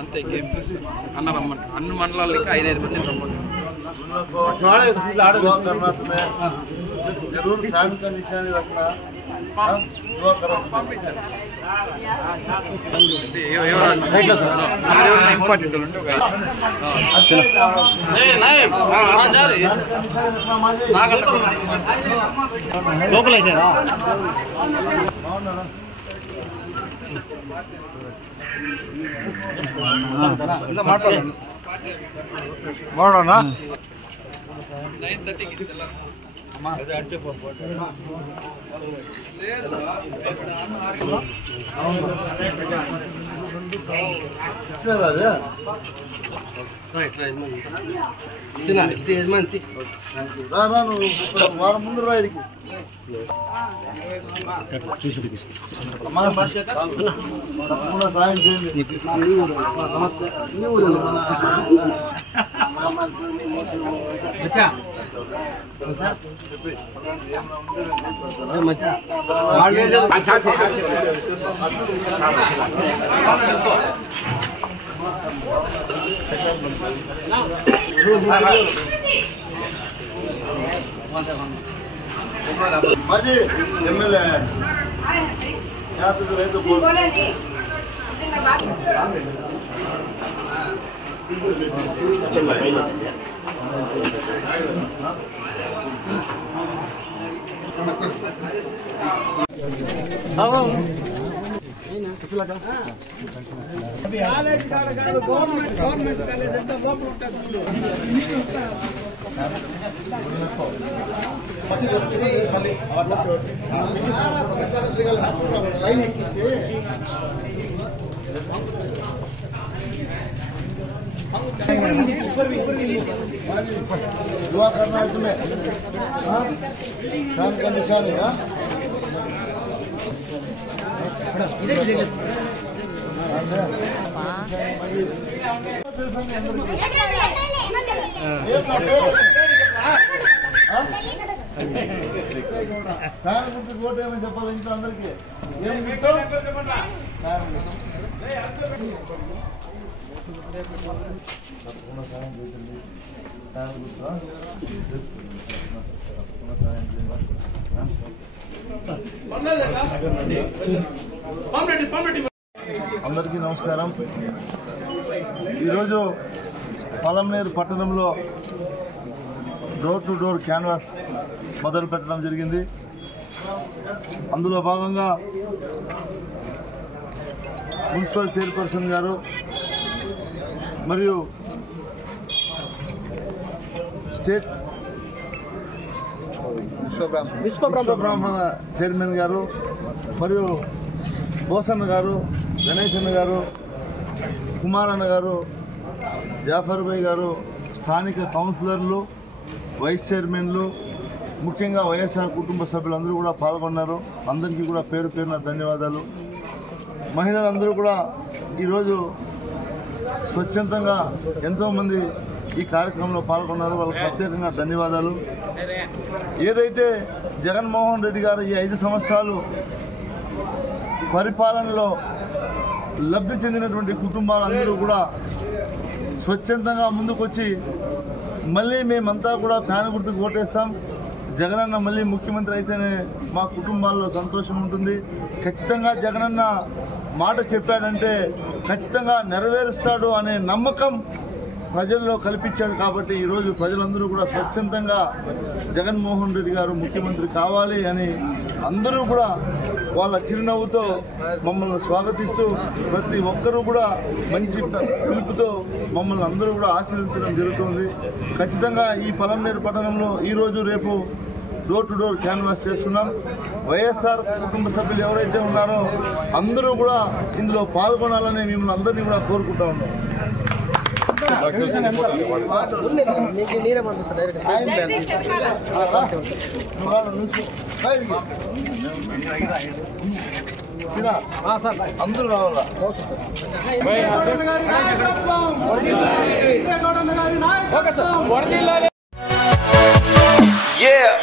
అంతే గేమ్ అన్ని మండలాలకి 5 మంది जरूर फैन का निशानी रखना, दुआ करो। इंपॉर्टेंट लोकल అయితే రా బాగున్నా 9:30 కి తెల్లారి వారం ముందు రాయికి తప్పకుండా సాయం చేయండి. నమస్తే माजी एमएलए है यहाँ पे तो रहे तो बोले नहीं गवर्नमेंट कॉलेज अंతా లోపల ఉంటుంది दुआ करना है तुम्हें काम का निशान है ఫ్యాన్ గుర్తు కోట ఏమని చెప్పాలి ఇంట్లో అందరికి అందరికీ నమస్కారం. ఈరోజు పలమనేరు పట్టణంలో డోర్ టు డోర్ క్యాన్వాస్ మొదలు పెట్టడం జరిగింది. అందులో భాగంగా మున్సిపల్ చైర్పర్సన్ గారు మరియు స్టేట్ విశ్వబ్రహ్మణ చైర్మన్ గారు మరియు బోసన్న గారు, గణేష్ అన్న గారు, కుమార్ అన్న గారు, జాఫర్ భాయ్ గారు, స్థానిక కౌన్సిలర్లు, వైస్ చైర్మన్లు, ముఖ్యంగా వైఎస్ఆర్ కుటుంబ సభ్యులందరూ కూడా పాల్గొన్నారు. అందరికీ కూడా పేరు పేరున ధన్యవాదాలు. మహిళలందరూ కూడా ఈరోజు స్వచ్ఛందంగా ఎంతోమంది ఈ కార్యక్రమంలో పాల్గొన్నారు. వాళ్ళకి ప్రత్యేకంగా ధన్యవాదాలు. ఏదైతే జగన్మోహన్ రెడ్డి గారు ఈ 5 సంవత్సరాలు పరిపాలనలో లబ్ధి చెందినటువంటి కుటుంబాలందరూ కూడా స్వచ్ఛందంగా ముందుకొచ్చి మళ్ళీ మేమంతా కూడా ఫ్యాన్ గుర్తుకు ఓటేస్తాం, జగనన్న మళ్ళీ ముఖ్యమంత్రి అయితేనే మా కుటుంబాల్లో సంతోషం ఉంటుంది, ఖచ్చితంగా జగనన్న మాట చెప్పాడంటే ఖచ్చితంగా నెరవేరుస్తాడు అనే నమ్మకం ప్రజల్లో కల్పించాడు. కాబట్టి ఈరోజు ప్రజలందరూ కూడా స్వచ్ఛందంగా జగన్మోహన్ రెడ్డి గారు ముఖ్యమంత్రి కావాలి అని అందరూ కూడా వాళ్ళ చిరునవ్వుతో మమ్మల్ని స్వాగతిస్తూ ప్రతి ఒక్కరూ కూడా మంచి పిలుపుతో మమ్మల్ని అందరూ కూడా ఆశీర్వదించడం జరుగుతుంది. ఖచ్చితంగా ఈ పలమనేరు పట్టణంలో ఈరోజు రేపు డోర్ టు డోర్ క్యాన్వాస్ చేస్తున్నాం. వైఎస్ఆర్ కుటుంబ సభ్యులు ఎవరైతే ఉన్నారో అందరూ కూడా ఇందులో పాల్గొనాలని మిమ్మల్ని అందరినీ కూడా కోరుకుంటా ఉన్నాం. అందరూ రావాలా? Yeah.